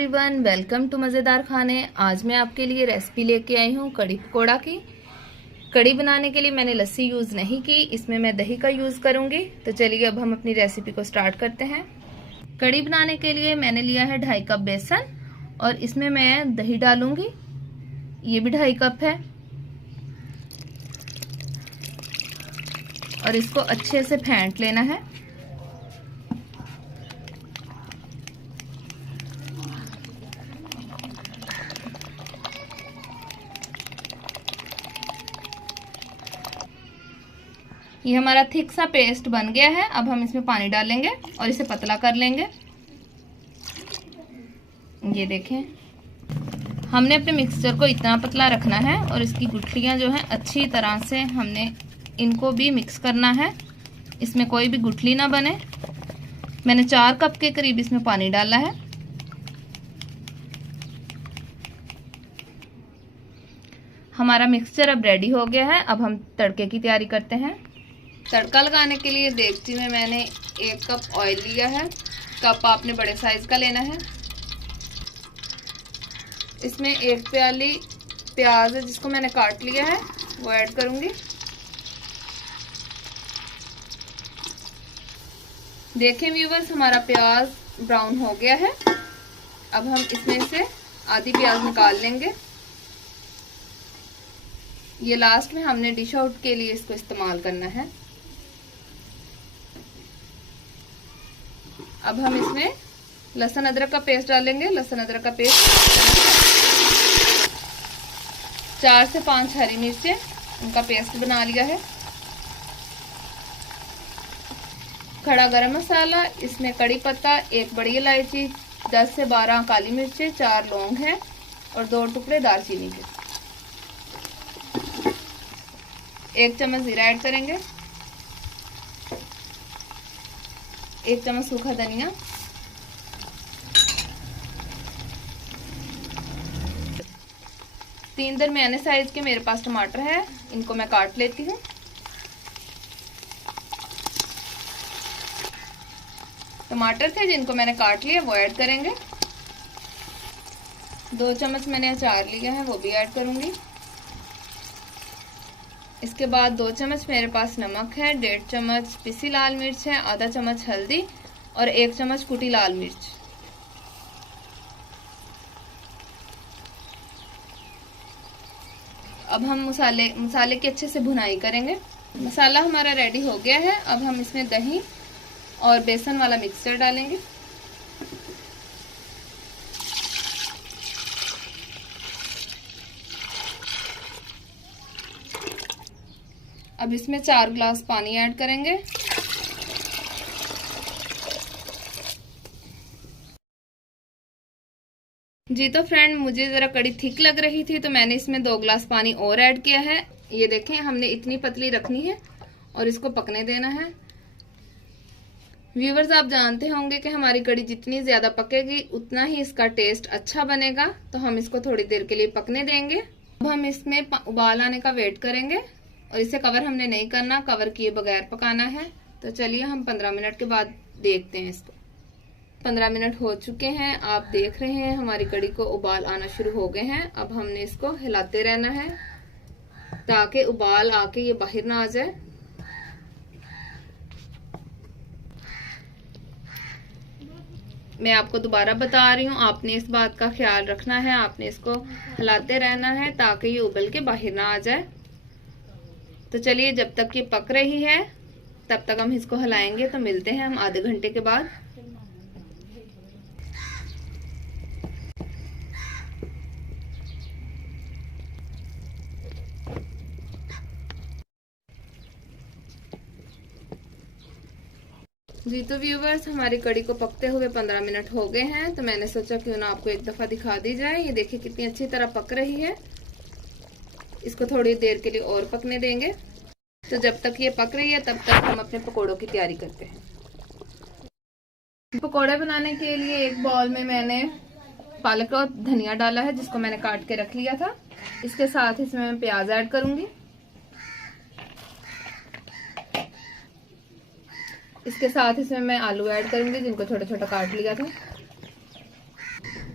Everyone, welcome to मज़ेदार खाने। आज मैं आपके लिए रेसिपी लेके आई हूँ कड़ी पकोड़ा की। कड़ी बनाने के लिए मैंने लस्सी यूज़ नहीं की, इसमें मैं दही का यूज़ करूँगी। तो चलिए अब हम अपनी रेसिपी को स्टार्ट करते हैं। कड़ी बनाने के लिए मैंने लिया है 2.5 कप बेसन और इसमें मैं दही डालूँगी। ये भी 2.5 कप है और इसको अच्छे से फेंट लेना है। ये हमारा थिक सा पेस्ट बन गया है। अब हम इसमें पानी डालेंगे और इसे पतला कर लेंगे। ये देखें, हमने अपने मिक्सचर को इतना पतला रखना है और इसकी गुठलियां जो हैं अच्छी तरह से हमने इनको भी मिक्स करना है, इसमें कोई भी गुठली ना बने। मैंने 4 कप के करीब इसमें पानी डाला है। हमारा मिक्सचर अब रेडी हो गया है। अब हम तड़के की तैयारी करते हैं। तड़का लगाने के लिए देगची में मैंने 1 कप ऑयल लिया है। कप आपने बड़े साइज का लेना है। इसमें 1 प्याली प्याज है जिसको मैंने काट लिया है, वो ऐड करूंगी। देखें व्यूवर्स, हमारा प्याज ब्राउन हो गया है। अब हम इसमें से आधी प्याज निकाल लेंगे। ये लास्ट में हमने डिश आउट के लिए इसको इस्तेमाल करना है। अब हम इसमें लहसुन अदरक का पेस्ट डालेंगे। लहसुन अदरक का पेस्ट, 4 से 5 हरी मिर्चें, उनका पेस्ट बना लिया है। खड़ा गरम मसाला, इसमें कड़ी पत्ता, 1 बड़ी इलायची, 10 से 12 काली मिर्चें, 4 लौंग हैं और 2 टुकड़े दालचीनी के। 1 चम्मच जीरा ऐड करेंगे, 1 चम्मच सूखा धनिया, 3 दरमियाने साइज के मेरे पास टमाटर है, इनको मैं काट लेती हूँ। टमाटर थे जिनको मैंने काट लिया, वो ऐड करेंगे। 2 चम्मच मैंने अचार लिया है, वो भी ऐड करूंगी। इसके बाद 2 चम्मच मेरे पास नमक है, 1.5 चम्मच पिसी लाल मिर्च है, आधा चम्मच हल्दी और 1 चम्मच कुटी लाल मिर्च। अब हम मसाले की अच्छे से भुनाई करेंगे। मसाला हमारा रेडी हो गया है। अब हम इसमें दही और बेसन वाला मिक्सचर डालेंगे। अब इसमें 4 ग्लास पानी ऐड करेंगे। जी तो फ्रेंड, मुझे ज़रा कड़ी थिक लग रही थी तो मैंने इसमें 2 ग्लास पानी और ऐड किया है। ये देखें, हमने इतनी पतली रखनी है और इसको पकने देना है। व्यूवर्स, आप जानते होंगे कि हमारी कड़ी जितनी ज़्यादा पकेगी उतना ही इसका टेस्ट अच्छा बनेगा। तो हम इसको थोड़ी देर के लिए पकने देंगे। अब हम इसमें उबाल आने का वेट करेंगे और इसे कवर हमने नहीं करना, कवर किए बगैर पकाना है। तो चलिए हम 15 मिनट के बाद देखते हैं इसको। 15 मिनट हो चुके हैं। आप देख रहे हैं हमारी कड़ी को उबाल आना शुरू हो गए हैं। अब हमने इसको हिलाते रहना है ताकि उबाल आके ये बाहर ना आ जाए। मैं आपको दोबारा बता रही हूँ, आपने इस बात का ख्याल रखना है, आपने इसको हिलाते रहना है ताकि ये उबल के बाहर ना आ जाए। तो चलिए, जब तक ये पक रही है तब तक हम इसको हिलाएंगे। तो मिलते हैं हम आधे घंटे के बाद। जी तो व्यूवर्स, हमारी कड़ी को पकते हुए 15 मिनट हो गए हैं। तो मैंने सोचा क्यों ना आपको एक दफा दिखा दी जाए। ये देखिए कितनी अच्छी तरह पक रही है। इसको थोड़ी देर के लिए और पकने देंगे। तो जब तक ये पक रही है तब तक हम अपने पकोड़ों की तैयारी करते हैं। पकोड़े बनाने के लिए एक बाउल में मैंने पालक और धनिया डाला है जिसको मैंने काट के रख लिया था। इसके साथ इसमें मैं प्याज ऐड करूंगी। इसके साथ इसमें मैं आलू ऐड करूंगी जिनको छोटा छोटा काट लिया था।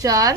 4